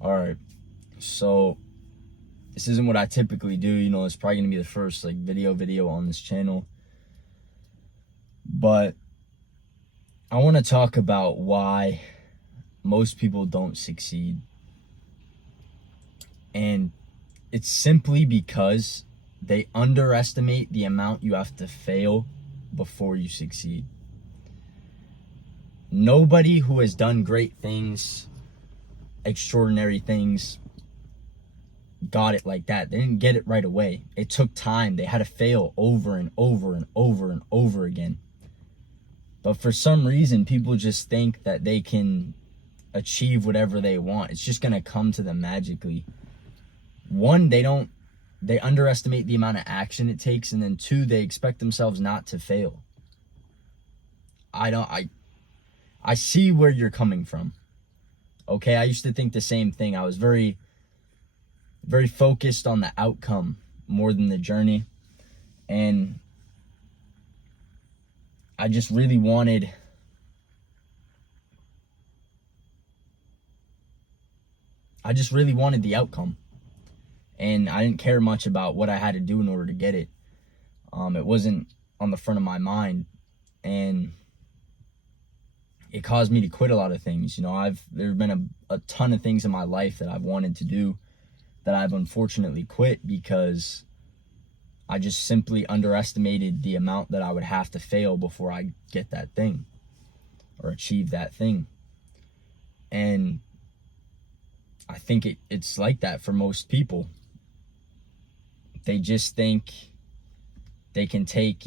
Alright, so this isn't what I typically do. It's probably gonna be the first like video on this channel. But I want to talk about why most people don't succeed. And it's simply because they underestimate the amount you have to fail before you succeed. Nobody who has done great things, extraordinary things, got it like that. They didn't get it right away. It took time. They had to fail over and over and over and over again. But for some reason, people just think that they can achieve whatever they want. It's just going to come to them magically. One, they underestimate the amount of action it takes. And then two, they expect themselves not to fail. I see where you're coming from. Okay, I used to think the same thing. I was very focused on the outcome more than the journey. And I just really wanted the outcome. And I didn't care much about what I had to do in order to get it. It wasn't on the front of my mind. And it caused me to quit a lot of things. There have been a ton of things in my life that I've wanted to do that I've unfortunately quit because I just simply underestimated the amount that I would have to fail before I get that thing or achieve that thing. And I think it's like that for most people. They just think they can take,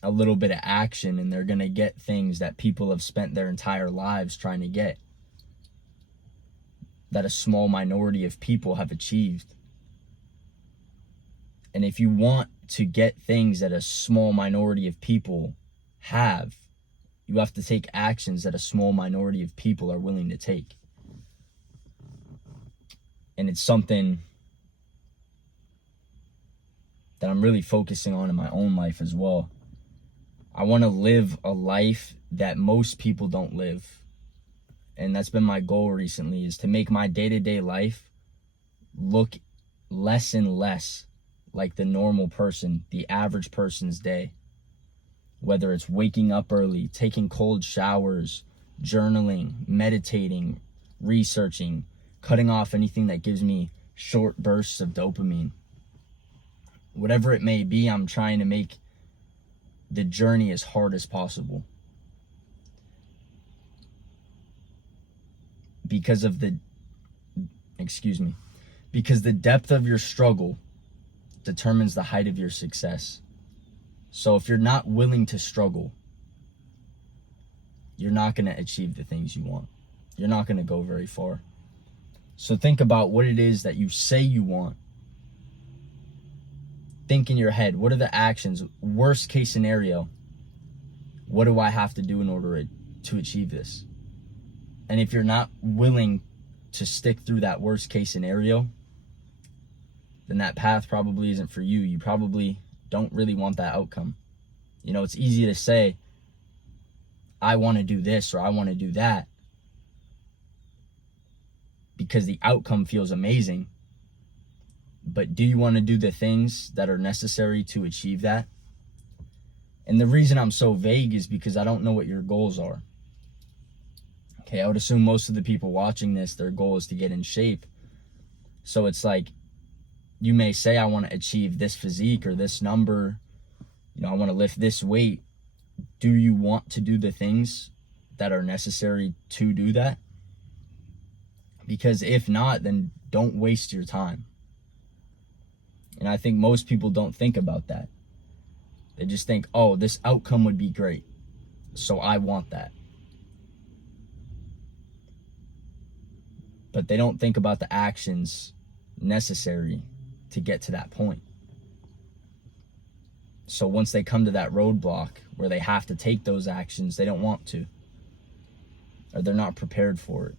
a little bit of action and they're going to get things that people have spent their entire lives trying to get, that a small minority of people have achieved. And if you want to get things that a small minority of people have, you have to take actions that a small minority of people are willing to take. And it's something that I'm really focusing on in my own life as well. I want to live a life that most people don't live. And that's been my goal recently, is to make my day-to-day life look less and less like the normal person, the average person's day. Whether it's waking up early, taking cold showers, journaling, meditating, researching, cutting off anything that gives me short bursts of dopamine. Whatever it may be, I'm trying to make the journey as hard as possible. Because the depth of your struggle determines the height of your success. So if you're not willing to struggle, you're not going to achieve the things you want. You're not going to go very far. So think about what it is that you say you want. Think in your head, what are the actions? Worst case scenario, what do I have to do in order to achieve this? And if you're not willing to stick through that worst case scenario, then that path probably isn't for you. You probably don't really want that outcome. It's easy to say, I want to do this or I want to do that, because the outcome feels amazing. But do you want to do the things that are necessary to achieve that? And the reason I'm so vague is because I don't know what your goals are. Okay, I would assume most of the people watching this, their goal is to get in shape. So it's like, you may say, I want to achieve this physique or this number. I want to lift this weight. Do you want to do the things that are necessary to do that? Because if not, then don't waste your time. And I think most people don't think about that. They just think, oh, this outcome would be great, so I want that. But they don't think about the actions necessary to get to that point. So once they come to that roadblock where they have to take those actions, they don't want to, or they're not prepared for it.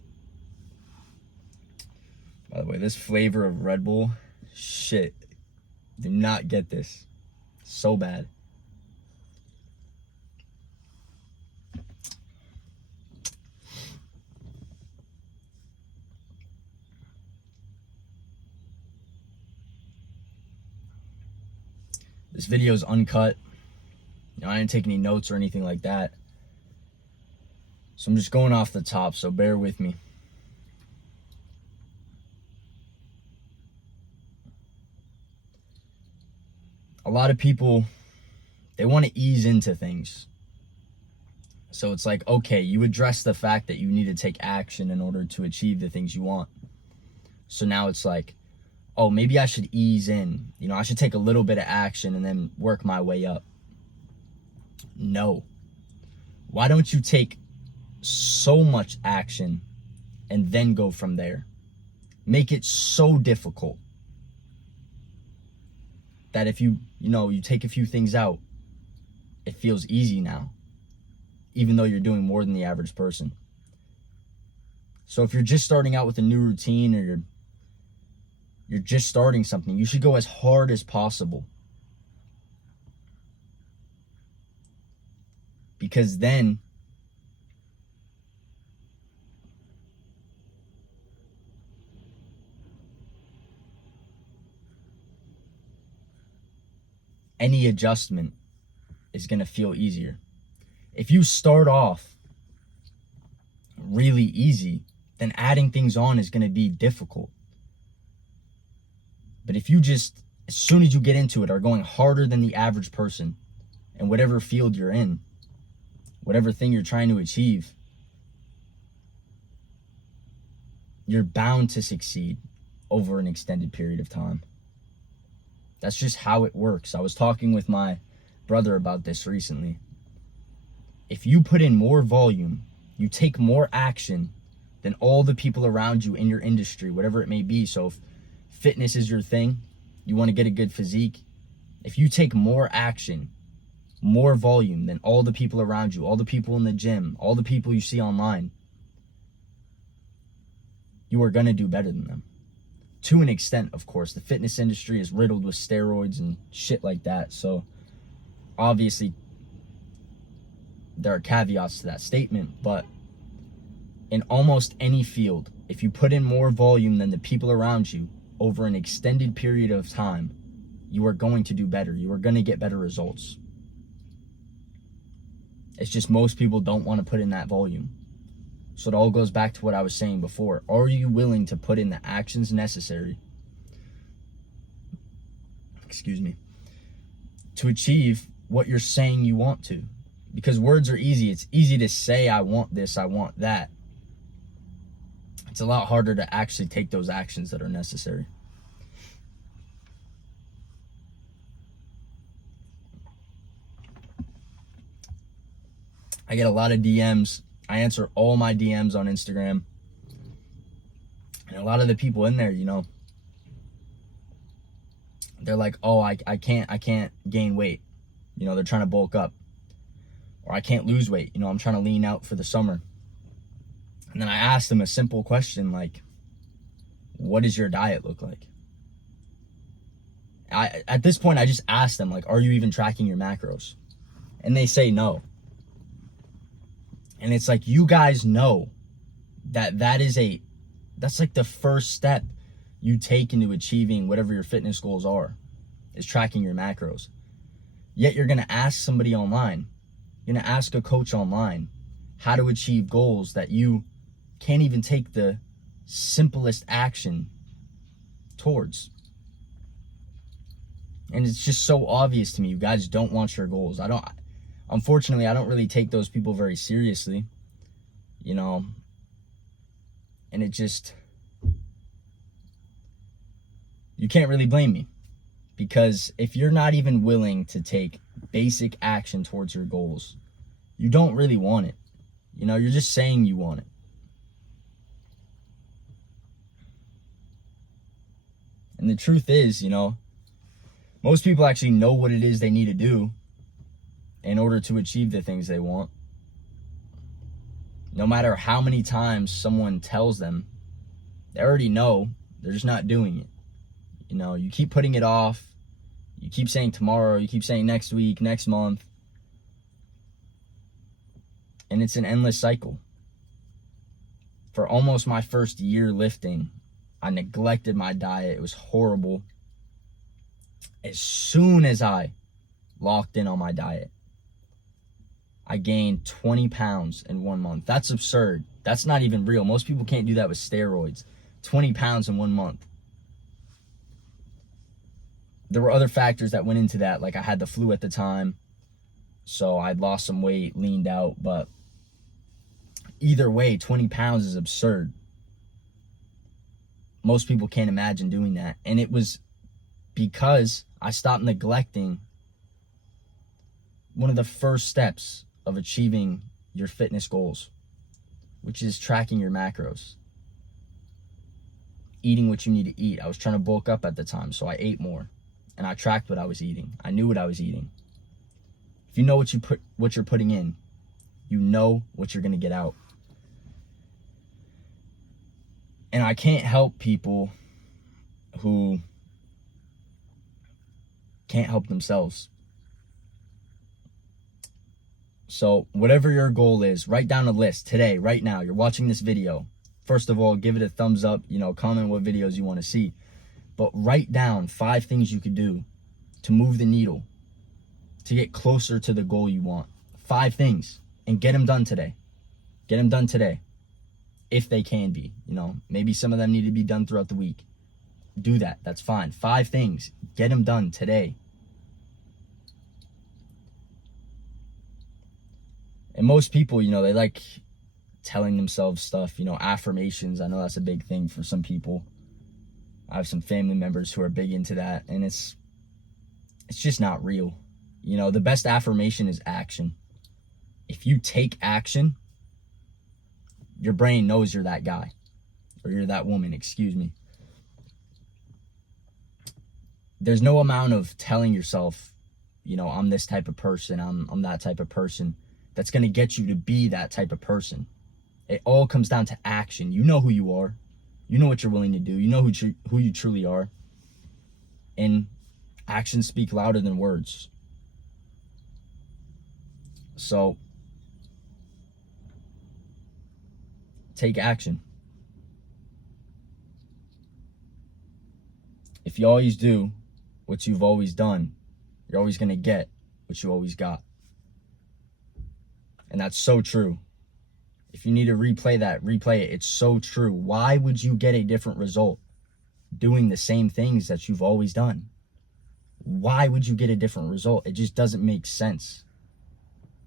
By the way, this flavor of Red Bull, shit, do not get this. So bad. This video is uncut. I didn't take any notes or anything like that. So I'm just going off the top, so bear with me. A lot of people, they want to ease into things. So it's like, okay, you address the fact that you need to take action in order to achieve the things you want. So now it's like, oh, maybe I should ease in. I should take a little bit of action and then work my way up. No. Why don't you take so much action and then go from there? Make it so difficult that if you take a few things out, it feels easy now, even though you're doing more than the average person. So if you're just starting out with a new routine, or you're just starting something, you should go as hard as possible. Because then any adjustment is going to feel easier. If you start off really easy, then adding things on is going to be difficult. But if you just, as soon as you get into it, are going harder than the average person in whatever field you're in, whatever thing you're trying to achieve, you're bound to succeed over an extended period of time. That's just how it works. I was talking with my brother about this recently. If you put in more volume, you take more action than all the people around you in your industry, whatever it may be. So if fitness is your thing, you want to get a good physique, if you take more action, more volume than all the people around you, all the people in the gym, all the people you see online, you are going to do better than them. To an extent, of course. The fitness industry is riddled with steroids and shit like that. So obviously there are caveats to that statement, but in almost any field, if you put in more volume than the people around you over an extended period of time, you are going to do better. You are going to get better results. It's just most people don't want to put in that volume. So it all goes back to what I was saying before. Are you willing to put in the actions necessary, to achieve what you're saying you want to? Because words are easy. It's easy to say, I want this, I want that. It's a lot harder to actually take those actions that are necessary. I get a lot of DMs. I answer all my DMs on Instagram. And a lot of the people in there, they're like, oh, I can't gain weight. They're trying to bulk up. Or I can't lose weight. I'm trying to lean out for the summer. And then I asked them a simple question like, what does your diet look like? At this point, I just asked them, like, are you even tracking your macros? And they say no. And it's like, you guys know that's like the first step you take into achieving whatever your fitness goals are, is tracking your macros. Yet you're going to ask somebody online, you're going to ask a coach online how to achieve goals that you can't even take the simplest action towards. And it's just so obvious to me, you guys don't want your goals. Unfortunately, I don't really take those people very seriously, and it just, you can't really blame me, because if you're not even willing to take basic action towards your goals, you don't really want it. You're just saying you want it. And the truth is, most people actually know what it is they need to do in order to achieve the things they want. No matter how many times someone tells them, they already know, they're just not doing it. You keep putting it off. You keep saying tomorrow, you keep saying next week, next month. And it's an endless cycle. For almost my first year lifting, I neglected my diet. It was horrible. As soon as I locked in on my diet. I gained 20 pounds in 1 month. That's absurd. That's not even real. Most people can't do that with steroids. 20 pounds in 1 month. There were other factors that went into that. Like I had the flu at the time, so I'd lost some weight, leaned out. But either way, 20 pounds is absurd. Most people can't imagine doing that. And it was because I stopped neglecting one of the first steps of achieving your fitness goals, which is tracking your macros. Eating what you need to eat. I was trying to bulk up at the time, so I ate more. And I tracked what I was eating. I knew what I was eating. If you know what you're putting in, you know what you're going to get out. And I can't help people who can't help themselves. So whatever your goal is, write down a list today, right now. You're watching this video. First of all, give it a thumbs up, comment what videos you want to see. But write down 5 things you could do to move the needle, to get closer to the goal you want. 5 things, and get them done today. Get them done today, if they can be. Maybe some of them need to be done throughout the week. Do that. That's fine. 5 things. Get them done today. And most people, they like telling themselves stuff, affirmations. I know that's a big thing for some people. I have some family members who are big into that, and it's just not real. The best affirmation is action. If you take action, your brain knows you're that guy, or you're that woman, excuse me. There's no amount of telling yourself, I'm this type of person, I'm that type of person, that's going to get you to be that type of person. It all comes down to action. You know who you are. You know what you're willing to do. You know who you truly are. And actions speak louder than words. So, take action. If you always do what you've always done, you're always going to get what you always got. And that's so true. If you need to replay that, replay it. It's so true. Why would you get a different result doing the same things that you've always done? Why would you get a different result? It just doesn't make sense.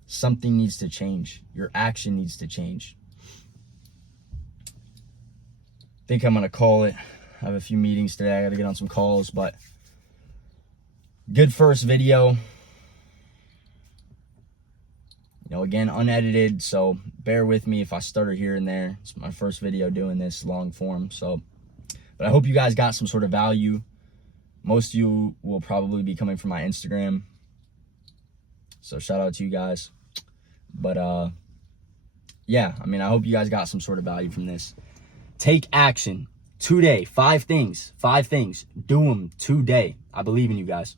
Something needs to change. Your action needs to change. I think I'm going to call it. I have a few meetings today. I got to get on some calls, but good first video. Again, unedited, so bear with me if I stutter here and there. It's my first video doing this long form, but I hope you guys got some sort of value. Most of you will probably be coming from my Instagram, so shout out to you guys. But yeah, I hope you guys got some sort of value from this. Take action today. 5 things. Do them today. I believe in you guys.